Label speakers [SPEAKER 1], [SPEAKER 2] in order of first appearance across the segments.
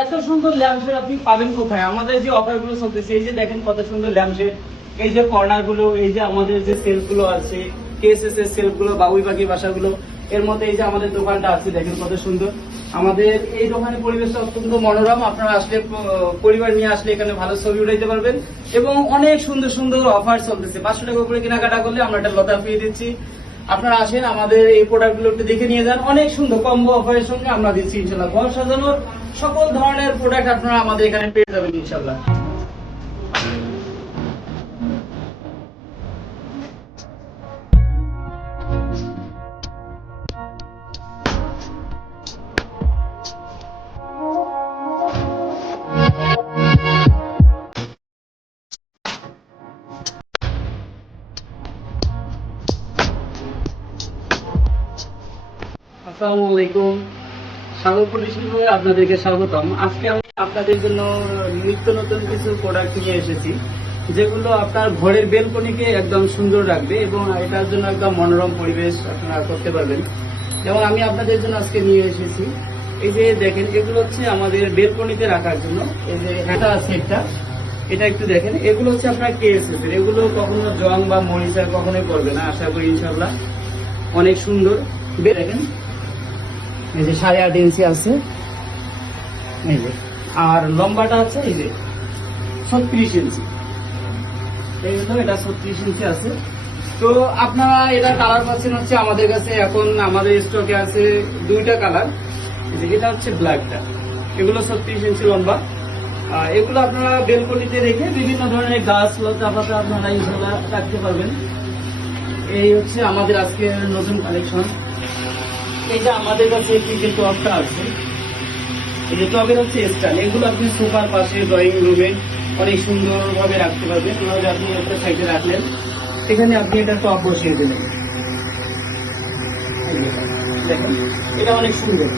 [SPEAKER 1] এত সুন্দর ল্যাম্পশেড আপনি পাবেন কোথায়? আমাদের যে অফারগুলো চলতেছে, এই যে দেখেন কত সুন্দর ল্যাম্পশেড এই যে কর্নারগুলো এই যে আমাদের যে সেলফগুলো আছে কেএসএস এর সেলফগুলো বাবুই পাখি বাসাগুলো, এর মধ্যে এই যে আমাদের দোকানটা আছে, দেখেন কত সুন্দর। আমাদের এই দোকানের পরিবেশটা অত্যন্ত মনোরম, আপনারা আসলে পরিবার নিয়ে আসলে এখানে ভালো ছবি উঠাইতে পারবেন। এবং অনেক সুন্দর সুন্দর অফার চলতেছে। পাঁচশো টাকা উপরে কেনাকাটা করলে আমরা একটা লতা ফ্রি দিচ্ছি। আপনারা আসেন, আমাদের এই প্রোডাক্টগুলো একটু দেখে নিয়ে যান। অনেক সুন্দর কম্বো অফারের সঙ্গে আমরা দিচ্ছি ইনশাল্লাহ ঘর সাজানোর সকল ধরনের প্রোডাক্ট আপনারা আমাদের এখানে পেয়ে যাবেন ইনশাল্লাহ আসসালামু আলাইকুম। সাগর পরিষেবা আপনাদেরকে স্বাগতম। আজকে আমি আপনাদের জন্য নিত্য নতুন কিছু প্রোডাক্ট নিয়ে এসেছি। যেগুলো আপনার ঘরের বেলকনিকে একদম সুন্দর রাখবে এবং এটার জন্য একদম মনোরম পরিবেশ আপনারা করতে পারবেন। যেমন আমি আপনাদের জন্য আজকে নিয়ে এসেছি। এই যে দেখেন, এগুলো হচ্ছে আমাদের বেলকনিতে রাখার জন্য। এই যে এটা আছে একটা। এটা একটু দেখেন। এগুলো হচ্ছে আপনার কেএসএস এর এগুলো কখনো জং বা মরিচা কখনোই পড়বে না, আশা করি ইনশাল্লাহ অনেক সুন্দর। দেখেন এই যে সাড়ে আট ইঞ্চি আছে। এই যে, আর লম্বাটা আছে এই যে ছত্রিশ ইঞ্চি এই এটা ছত্রিশ ইঞ্চি আছে। তো আপনারা এটা কালার পাচ্ছেন হচ্ছে আমাদের কাছে এখন আমাদের স্টকে আছে দুইটা কালার এটা হচ্ছে ব্ল্যাকটা এগুলো ছত্রিশ ইঞ্চি লম্বা। এগুলো আপনারা বেলকনিতে রেখে বিভিন্ন ধরনের গাছ লতা পাতা আপনারা ইনশাল্লাহ রাখতে পারবেন। এই হচ্ছে আমাদের আজকে নতুন কালেকশন এই আমাদের কাছে একটি যে টবটা আছে, এই যে টবের হচ্ছে স্টাইল। এগুলো আপনি সোফার পাশে, ড্রয়িং রুমে অনেক সুন্দরভাবে রাখতে পারবেন। এভাবে আপনি একটা সাইডে রাখলেন, এখানে আপনি একটা টব বসিয়ে দিলেন। দেখেন, এটা অনেক সুন্দর।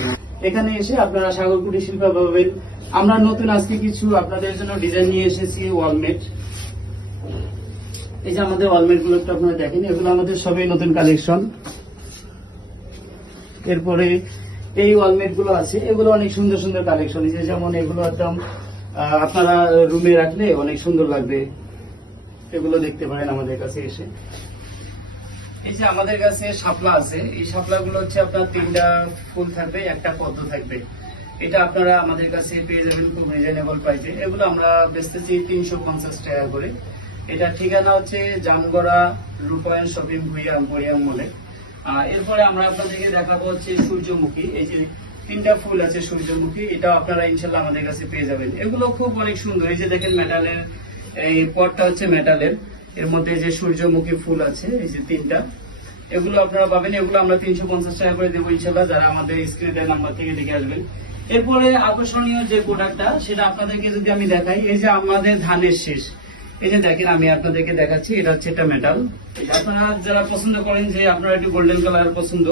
[SPEAKER 1] এখানে এসে আপনারা সাগরকুটি শিল্প পাবেন। আমরা নতুন আজকে কিছু আপনাদের জন্য ডিজাইন নিয়ে এসেছি ওয়ালমেট এই যে আমাদের ওয়ালমেটগুলো আপনারা দেখেন, এগুলো আমাদের সবই নতুন কালেকশন। এরপরে এই ওয়ালমেটগুলো আছে, এগুলো অনেক সুন্দর সুন্দর কালেকশন যে যেমন এগুলো একদম আপনারা রুমে রাখলে অনেক সুন্দর লাগবে। এগুলো দেখতে পারেন আমাদের কাছে এসে। এই যে আমাদের কাছে শাপলা আছে, এই শাপলা গুলো হচ্ছে আপনার তিনটা ফুল থাকবে, একটা পদ্ম থাকবে। এটা আপনারা আমাদের কাছে পেয়ে যাবেন খুব রিজনেবল প্রাইসে এগুলো আমরা বেচতেছি তিনশো পঞ্চাশ টাকা করে। এটা ঠিকানা হচ্ছে জামগড়া রূপায়ণ শপিং ভুইয়া বড়িয়া মলে এরপরে আমরা আপনাদেরকে দেখাবো হচ্ছে সূর্যমুখী। এই যে তিনটা ফুল আছে সূর্যমুখী, এটা আপনারা ইনশাল্লাহ আমাদের কাছে পেয়ে যাবেন। এগুলো খুব অনেক সুন্দর। এই যে দেখেন মেটালের এই পটটা হচ্ছে মেটালের এর মধ্যে যে সূর্যমুখী ফুল আছে, এই যে তিনটা। এগুলো আপনারা পাবেন। এগুলো আমরা তিনশো পঞ্চাশ টাকা করে দেবো ইনশাল্লাহ। যারা আমাদের স্ক্রিনে নাম্বার থেকে দেখে আসবেন। এরপরে আকর্ষণীয় যে প্রোডাক্টটা সেটা আপনাদেরকে যদি আমি দেখাই, এই যে আমাদের ধানের শেষ। এই যে দেখেন, আমি আপনাদেরকে দেখাচ্ছি, এটা হচ্ছে একটা মেটাল আপনারা যারা পছন্দ করেন যে আপনারা একটু গোল্ডেন কালার পছন্দ,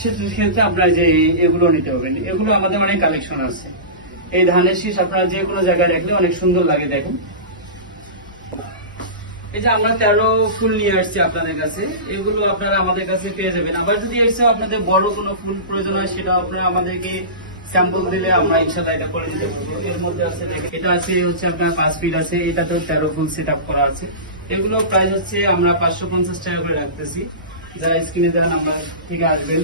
[SPEAKER 1] সেক্ষেত্রে আপনারা যে এগুলো নিতে পারবেন। এগুলো আমাদের অনেক কালেকশন আছে। এই ধানের শীষ আপনারা যে কোনো জায়গায় রাখলে অনেক সুন্দর লাগে, দেখুন। এই যে আমরা তেরো ফুল নিয়ে আসছি আপনাদের কাছে। এগুলো আপনারা আমাদের কাছে পেয়ে যাবেন। আবার যদি এসে আপনাদের বড় কোনো ফুল প্রয়োজন হয় সেটা আপনারা আমাদেরকে স্যাম্পল দিলে আমরা ইনশাল্লাহ এটা করে দিতে এর মধ্যে আছে এটা আছে হচ্ছে আপনার পাঁচ ফিট আছে তেরো ফুল সেট করা আছে। এগুলো প্রাইস হচ্ছে আমরা পাঁচশো পঞ্চাশ টাকা করে রাখতেছি। যারা স্ক্রিনে আমরা থেকে আসবেন।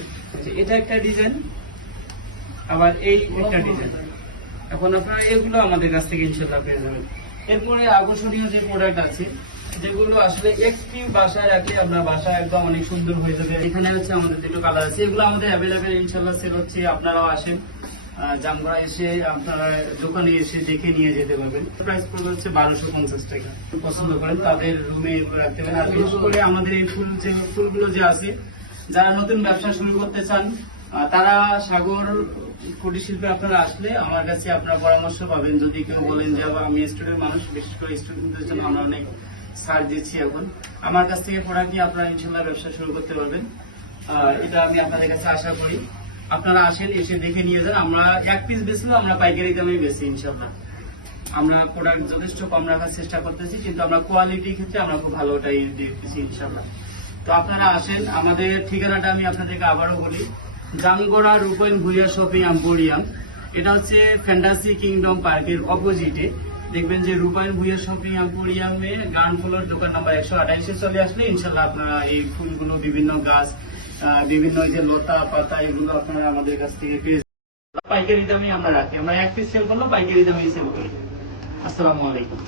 [SPEAKER 1] এটা একটা ডিজাইন আবার এই একটা ডিজাইন এখন আপনারা এগুলো আমাদের কাছ থেকে ইনশাল্লাহ পেয়ে যাবেন। এরপরে আকর্ষণীয় যে প্রোডাক্ট আছে, যেগুলো আসলে একটি বাসায় রাখলে আপনার বাসা একদম অনেক সুন্দর হয়ে যাবে। এখানে হচ্ছে আমাদের দুটো কালার আছে। এগুলো আমাদের অ্যাভেলেবেল ইনশাল্লাহ সেল হচ্ছে, আপনারাও আসেন। জামগড়া এসে আপনারা দোকানে এসে দেখে নিয়ে যেতে পারবেন। প্রাইস পড়বে হচ্ছে বারোশো পঞ্চাশ টাকা। পছন্দ করেন, তাদের রুমে রাখতে পারেন। আর বিশেষ করে আমাদের এই ফুল যে, ফুলগুলো যে আছে, যারা নতুন ব্যবসা শুরু করতে চান তারা সাগর কুটির শিল্পে আপনারা আসলে আমার কাছে আপনার পরামর্শ পাবেন। যদি কেউ বলেন যে আমি স্টুডেন্ট মানুষ, বিশেষ করে স্টুডেন্টদের জন্য আমরা অনেক ছাড় দিচ্ছি এখন। আমার কাছ থেকে প্রোডাক্ট নিয়ে আপনারা ইনশাল্লাহ ব্যবসা শুরু করতে পারবেন। এটা আমি আপনাদের কাছে আশা করি। আপনারা আসেন, এসে দেখে নিয়ে যান। আমরা এক পিস বেচলেও আমরা পাইকারি দামে বেশি ইনশাল্লাহ আমরা প্রোডাক্ট যথেষ্ট কম রাখার চেষ্টা করতেছি, কিন্তু আমরা কোয়ালিটির ক্ষেত্রে আমরা খুব ভালোটাই দেখতেছি ইনশাল্লাহ তো আপনারা আসেন, আমাদের ঠিকানাটা আমি আপনাদেরকে আবারও বলি। জামগোড়া রূপায়ণ ভুইয়া শপিং আম্পোরিয়াম এটা হচ্ছে ফ্যান্টাসি কিংডম পার্কের অপোজিটে। দেখবেন যে রূপায়ণ ভুইয়া শপিং অ্যাম্পোরিয়ামে গ্রাউন্ড ফ্লোর দোকান নাম্বার একশো আঠাইশে চলে আসলে ইনশাল্লাহ আপনারা এই ফুলগুলো, বিভিন্ন গাছ বিভিন্ন যে লতা পাতা এগুলো আপনারা আমাদের কাছ থেকে পেয়ে পাইকারি দামে আমরা রাখি। আমরা এক পিস সেল করলে পাইকারি দামে সেল করি। আসসালামু আলাইকুম।